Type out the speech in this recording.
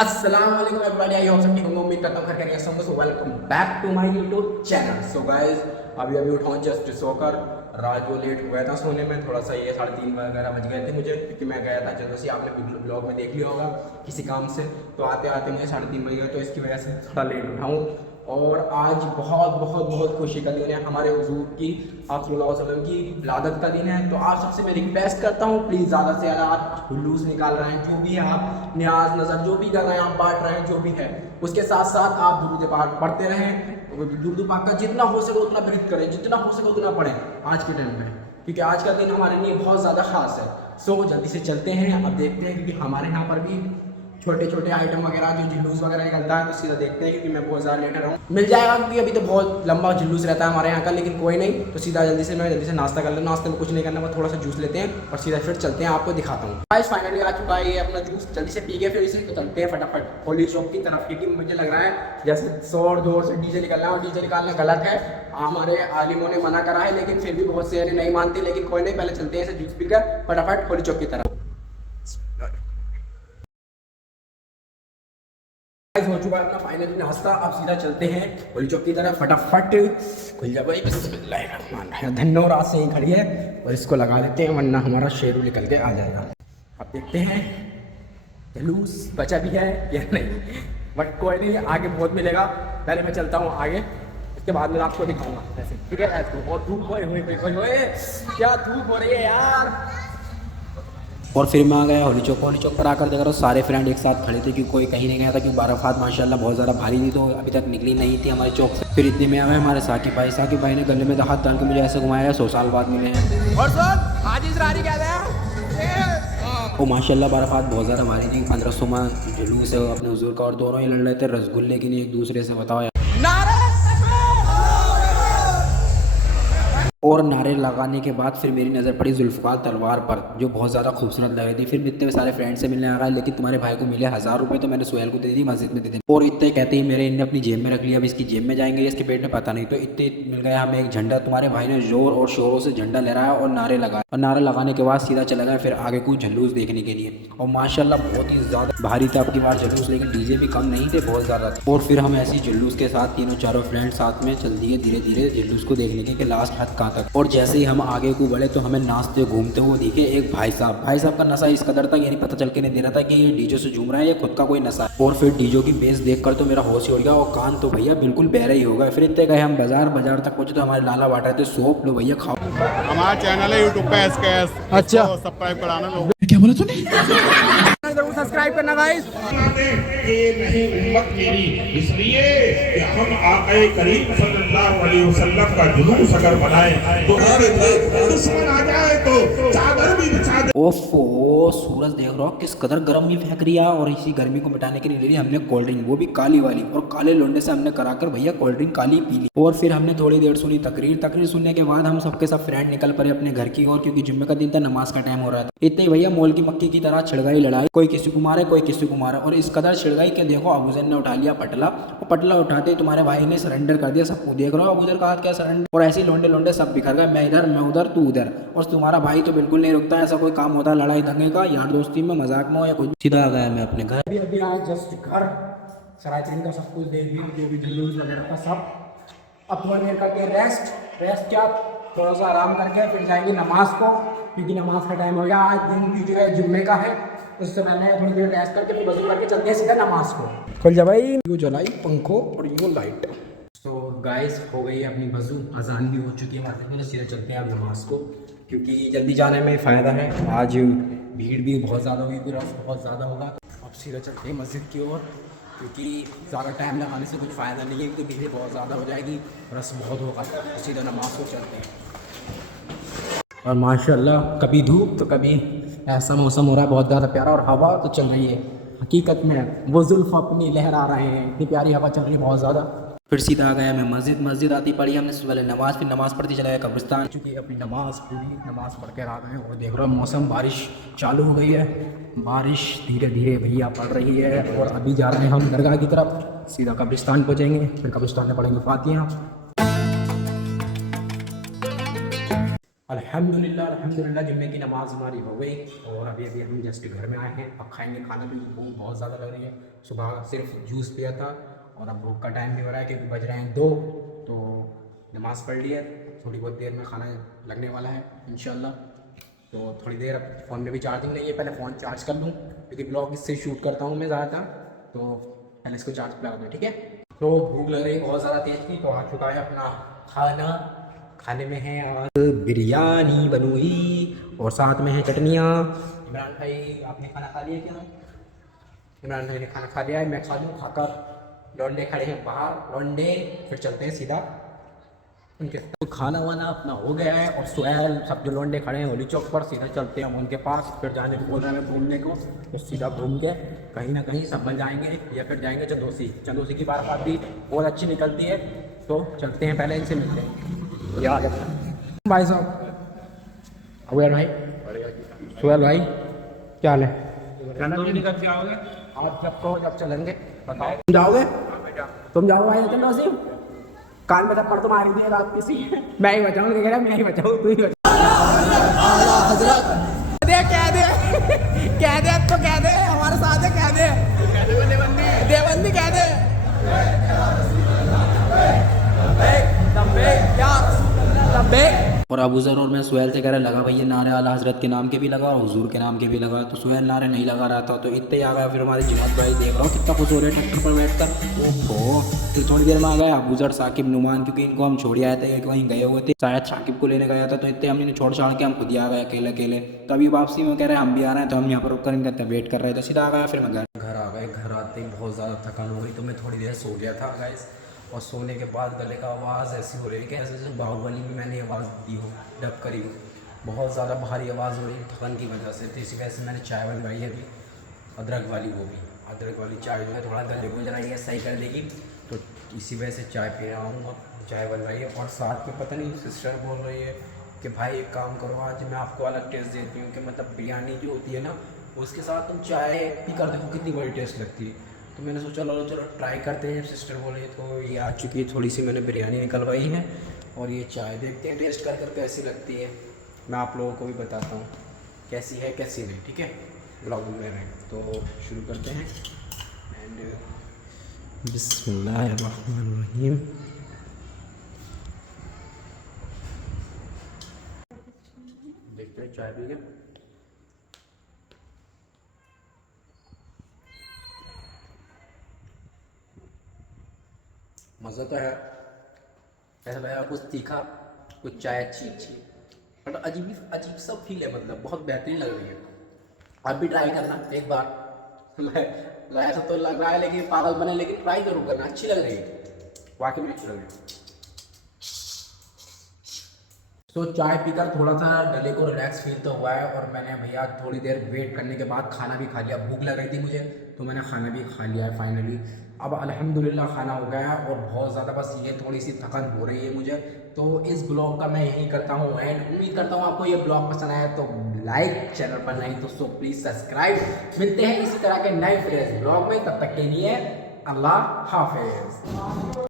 अस्सलाम वालेकुम everybody, I hope सब ठीक होंगे। उम्मीद करता हूँ खैर खैरियत से होंगे। So welcome back to my YouTube channel. So guys, अभी उठाऊँ जस्ट सोकर। रात को लेट हो गया था सोने में, थोड़ा सा ये 3:30 वगैरह बज गए थे मुझे, क्योंकि मैं गया था जल्दी से। आपने ब्लॉग में देख लिया होगा किसी काम से, तो आते आते मुझे 3:30 बज गए, तो इसकी वजह से थोड़ा लेट उठाऊँ। और आज बहुत बहुत बहुत खुशी का दिन है हमारे हुजूर की, आप सल्लल्लाहु अलैहि वसल्लम की विलादत का दिन है। तो आप सबसे मैं रिक्वेस्ट करता हूँ, प्लीज़ ज़्यादा से ज़्यादा आप जुलूस निकाल रहे हैं, जो भी है आप न्याज नज़र जो भी कर रहे हैं, आप बांट रहे हैं, जो भी है उसके साथ साथ आप दुरूद पाक पढ़ते रहें। दुरूद पाक का जितना हो सके उतना विरद करें, जितना हो सके उतना पढ़ें आज के टाइम में, क्योंकि आज का दिन हमारे लिए बहुत ज़्यादा खास है। सो जल्दी से चलते हैं, अब देखते हैं, क्योंकि हमारे यहाँ पर भी छोटे छोटे आइटम वगैरह जो जुलूस वगैरह निकलता है, तो सीधा देखते हैं, क्योंकि मैं बहुत ज़्यादा लेट रहा हूँ। मिल जाएगा, क्योंकि अभी तो बहुत लंबा जुलूस रहता है हमारे यहाँ का, लेकिन कोई नहीं। तो सीधा जल्दी से नाश्ता कर लें। नाश्ते में कुछ नहीं करना, बस थोड़ा सा जूस लेते हैं और सीधा फिर चलते हैं, आपको दिखाता हूँ। गाइस फाइनली आ चुका है ये अपना जूस, जल्दी से पी के फिर इसे चलते हैं फटाफट होली शॉप की तरफ, क्योंकि मुझे लग रहा है जैसे जोर जोर से डीजे निकलना है, और डीजे निकालना गलत है। हमारे आलिमों ने मना करा है, लेकिन फिर भी बहुत से नहीं मानते। लेकिन कोई नहीं, पहले चलते हैं इसे जूस पीकर फटाफट होली चौक की तरफ। हो चुका है अपना फाइनली नाश्ता, अब सीधा चलते हैं होली चौक की तरफ फटाफट। खुल जा भाई, बिस्मिल्लाहिर्रहमानिर्रहीम। धन्नो रात से ही खड़ी है, और इसको लगा देते हैं, वरना हमारा शेरू निकल के आ जाएगा। अब देखते हैं जलूस बचा भी है या नहीं, बट कोई नहीं, आगे बहुत मिलेगा। पहले मैं चलता हूँ आगे, इसके बाद में आपको दिखाऊंगा ऐसे, ठीक है। ऐसे और धूप होए क्या धूप हो रही है यार। और फिर मैं आ गया होली चौक पर आकर देख रहा हूँ सारे फ्रेंड एक साथ खड़े थे, क्योंकि कोई कहीं नहीं गया था, क्योंकि बर्फात माशाल्लाह बहुत ज़्यादा भारी थी, तो अभी तक निकली नहीं थी हमारे चौक से। फिर इतने में आए हमारे साकिब भाई ने गले में हाथ डाल के मुझे ऐसे घुमाया, 100 साल बाद मिले हैं। और वो माशाल्लाह बर्फात बहुत ज़्यादा भारी थी, 1500 में जुलूस है अपने हुजूर का, और दोनों ही लड़ रहे थे रसगुल्ले के लिए एक दूसरे से, बताओ। और नारे लगाने के बाद फिर मेरी नज़र पड़ी जुल्फ़कार तलवार पर, जो बहुत ज़्यादा खूबसूरत लग रही थी। फिर इतने सारे फ्रेंड से मिलने आ रहा है, लेकिन तुम्हारे भाई को मिले 1000 रुपये, तो मैंने सोहेल को दे दी, मस्जिद में दे दी। और इतने कहते ही मेरे इनने अपनी जेब में रख लिया, अब इसकी जेब में जाएंगे, इसके पेट में पता नहीं। तो इतने मिल गया हमें एक झंडा, तुम्हारे भाई ने जोर और शोरों से झंडा लहराया और नारे लगाए, और नारे लगाने के बाद सीधा चला गया फिर आगे कुछ जुलूस देखने के लिए। और माशाल्लाह बहुत ही ज़्यादा भारी था आपकी बार जुलूस, लेकिन डीजे भी कम नहीं थे, बहुत ज़्यादा। और फिर हम ऐसी जुलूस के साथ तीनों चारों फ्रेंड साथ में चल दिए धीरे धीरे जुलूस को देखने के लास्ट हद कहाँ तक। और जैसे ही हम आगे को बढ़े, तो हमें नाचते घूमते हुए दिखे एक भाई साहब का नशा इस कदर था, यानी पता चल के नहीं दे रहा था कि ये डीजे से झूम रहा है, ये खुद का कोई नशा है। और फिर डीजे की बेस देखकर तो मेरा होश ही उड़ गया, और कान तो भैया बिल्कुल बहरे ही हो गए। फिर इतने गए हम बाजार तक पहुंचे, तो हमारे लाला बांट रहे थे सोप, लो भैया खाओ। हमारा चैनल है यूट्यूब पे SKS, अच्छा सब्सक्राइब कराना लोग। क्या बोला तूने? जरूर सब्सक्राइब करना गाइस। ये नहीं उम्मत मेरी, इसलिए कि हम आक़े करीम सल्लल्लाहु अलैहि वसल्लम का जुलूस अगर बनाए तो दुश्मन आ जाए तो चादर भी बिछा दे। ओफो, सूरज देख रहा हो किस कदर गर्म ये फेंक रही है, और इसी गर्मी को मिटाने के लिए ले ली हमने कोल्ड ड्रिंक, वो भी काली वाली, और काले लोंडे से हमने कराकर भैया कोल्ड ड्रिंक काली पी ली। और फिर हमने थोड़ी देर सुनी तकरीर सुनने के बाद हम सबके सब फ्रेंड निकल पड़े अपने घर की ओर, क्योंकि जुम्मे का दिन था, नमाज का टाइम हो रहा था। इतने भैया मोल की मक्की की तरह छिड़ गई लड़ाई, कोई किसी को मारे कोई किसी को मारा, और इस कदर छिड़ गई कि देखो अबूजर ने उठा लिया पटला, और पटला उठाते तुम्हारे भाई ने सरेंडर कर दिया सबको। देख रहा हो अबूजर का हाथ क्या सरेंडर, और ऐसे लोंडे सब बिखर गए, मैं इधर मैं उधर तू उधर। और तुम्हारा भाई तो बिल्कुल नहीं रुकता, ऐसा कोई काम होता है लड़ाई दंगे का, यार दोस्ती में मजाक में हो या कुछ। सीधा आ गया मैं अपने घर, अभी आया जस्ट घर, सराय का सब कुछ देख लिया, जो भी जुलूस वगैरह का सब। अब थोड़ी देर करके रेस्ट क्या, थोड़ा सा आराम करके फिर जाएंगे नमाज को, क्योंकि नमाज का टाइम हो गया। आज दिन भी जो है जुम्मे का है, उससे पहले थोड़ी देर रेस्ट करके फिर वज़ू करके चलते हैं सीधा नमाज को। खुल जा भाई, यो जलाई पंखो और यो लाइट। तो गाइस हो गई है अपनी वज़ू, अजान भी हो चुकी है मस्जिद में, सीधा चलते हैं अब नमाज को, क्योंकि जल्दी जाने में फ़ायदा है। आज भीड़ भी बहुत ज़्यादा होगी, फिर रश बहुत ज़्यादा होगा। अब सीधा चलते हैं मस्जिद की ओर, क्योंकि ज़्यादा टाइम लगाने से कुछ फ़ायदा नहीं है, क्योंकि भीड़ बहुत ज़्यादा हो जाएगी, रस बहुत होगा। सीधा नमाज को चलते हैं। और माशाल्लाह कभी धूप तो कभी ऐसा मौसम हो रहा है बहुत ज़्यादा प्यारा, और हवा तो चल रही है, हकीकत में वो जुल्फ़ अपनी लहरा रहे हैं, इतनी प्यारी हवा चल रही है बहुत ज़्यादा। फिर सीधा आ गया मैं मस्जिद आती पड़ी हमने पहले नमाज़, फिर नमाज़ पढ़ती चला गया कब्रिस्तान, चूँकि अपनी पूरी नमाज़ पढ़ कर आ गए। और देख रहे हो मौसम बारिश चालू हो गई है, बारिश धीरे धीरे भैया पड़ रही है। और अभी जा रहे हैं हम दरगाह की तरफ, सीधा कब्रिस्तान पहुँचेंगे, फिर कब्रिस्तान में पढ़ेंगे फातिहा। अल्हम्दुलिल्लाह जुम्मे की नमाज़ हमारी हो गई और अभी अभी हम जस्ट घर में आए हैं। अब खाएंगे खाना भी भूख बहुत ज़्यादा लग रही है। सुबह सिर्फ जूस पिया था और अब भूख का टाइम भी हो रहा है क्योंकि बज रहे हैं 2। तो नमाज़ पढ़ ली है, थोड़ी बहुत देर में खाना लगने वाला है इंशाल्लाह। तो थोड़ी देर, अब फ़ोन में भी चार्जिंग नहीं है, पहले फ़ोन चार्ज कर लूँ क्योंकि ब्लॉग इससे शूट करता हूँ मैं ज़्यादातर। तो पहले इसको चार्ज पे लगा दूँ, ठीक है। तो भूख लग रही है बहुत ज़्यादा तेज़ की, तो आ चुका है अपना खाना। खाने में है आज बिरयानी बनी हुई और साथ में है चटनियाँ। इमरान भाई आपने खाना खा लिया क्या? इमरान भाई ने खाना खा लिया है, मैं खा लूँ। खाकर लौंडे खड़े हैं बाहर, लौंडे फिर चलते हैं सीधा उनके। तो खाना वाना अपना हो गया है और सुहेल सब जो लौंडे खड़े हैं होली चौक पर, सीधा चलते हैं हम उनके पास। फिर जाने को बोल रहे हैं घूमने को, तो सीधा घूम के कहीं ना कहीं सब बन जाएंगे या फिर जाएंगे चंदोसी की बारात भी बहुत अच्छी निकलती है। तो चलते हैं, पहले इनसे मिलते हैं यार भाई साहब। अवेयर भाई, सुहेल भाई क्या हाल है? आप जब कहो जब चलेंगे बताओ। तुम जाओगे? तुम जाओ भाई चंदोसी? कान में थप्पड़ तो मारी दिए आप किसी। मैं ही बचाऊँ, कह रहा मैं ही बचाऊँ, तू ही बचा। कह दे तो कह दे, हमारे साथ है, कह दे देवबंदी कह दे। और अबू ज़र और मैं सुहेल से कह रहा लगा भैया नारे आला हज़रत के नाम के भी लगा और हुजूर के नाम के भी लगा। तो सुहेल नारे नहीं लगा रहा था, तो इतने ही आ गया। फिर हमारे जिमत भाई देख रहा हूँ कितना खुश हो रहे हैं ट्रैक्टर पर बैठकर। ओहो, फिर थोड़ी देर में आ गया अबू ज़र, साकिब, नुमान, क्योंकि इनको हम छोड़ आए थे, कहीं गए हुए थे, शायद साकिब को लेने गया था। तो इतने हमने छोड़ छाड़ के हम खुद ही आ गए अकेले अकेले। तो अभी वापसी में कह रहे हैं हम भी आ रहे हैं, तो हम यहाँ पर रुक कर इनका वेट कर रहे थे। सीधा आ गया, फिर मैं घर आ गए। घर आते ही बहुत ज़्यादा थकान हो गई, तो मैं थोड़ी देर सो गया था गाइस। और सोने के बाद गले का आवाज़ ऐसी हो रही है कि ऐसे जैसे बाहुबली में मैंने आवाज़ दी हो, डब करी हो। बहुत ज़्यादा भारी आवाज़ हो रही है थकान की वजह से। तो इसी वजह से मैंने चाय बनवाई है अभी, अदरक वाली। वो भी अदरक वाली चाय जो है थोड़ा गले को जरा ये सही कर देगी, तो इसी वजह से चाय पी रहा हूँ और चाय बनवाई है। और साथ में पता नहीं सिस्टर बोल रही है कि भाई एक काम करो, आज मैं आपको अलग टेस्ट देती हूँ कि मतलब बिरयानी जो होती है ना, उसके साथ तुम चाय पी कर देखो कितनी बड़ी टेस्ट लगती है। तो मैंने सोचा चलो ट्राई करते हैं, सिस्टर बोले। तो ये आ चुकी है, थोड़ी सी मैंने बिरयानी निकलवाई है और ये चाय देखते हैं टेस्ट कर कैसी लगती है। मैं आप लोगों को भी बताता हूँ कैसी है कैसी नहीं, ठीक है। ब्लॉग में रहें तो शुरू करते हैं। एंड बिस्मिल्लाहिर्रहमानिर्रहीम। देखते हैं चाय पी के। मज़ा तो है, ऐसा लगा कुछ तीखा, कुछ चाय अच्छी, बट अजीब सा फील है, मतलब बहुत बेहतरीन लग रही है। आप भी ट्राई करना एक बार। ऐसा तो लग रहा है लेकिन पागल बने, लेकिन ट्राई जरूर करना, अच्छी लग रही है, वाकई में अच्छी लग रही है। तो चाय पीकर थोड़ा सा गले को रिलैक्स फील तो हुआ है और मैंने भैया थोड़ी देर वेट करने के बाद खाना भी खा लिया। भूख लग रही थी मुझे, तो मैंने खाना भी खा लिया है फाइनली। अब अल्हम्दुलिल्लाह खाना हो गया है और बहुत ज़्यादा बस ये थोड़ी सी थकान हो रही है मुझे। तो इस ब्लॉग का मैं यही करता हूँ एंड उम्मीद करता हूँ आपको ये ब्लॉग पसंद आया। तो लाइक, चैनल पर नहीं तो सो प्लीज़ सब्सक्राइब। मिलते हैं इसी तरह के नए फ्रेश ब्लॉग में, तब तक के लिए अल्लाह हाफिज़।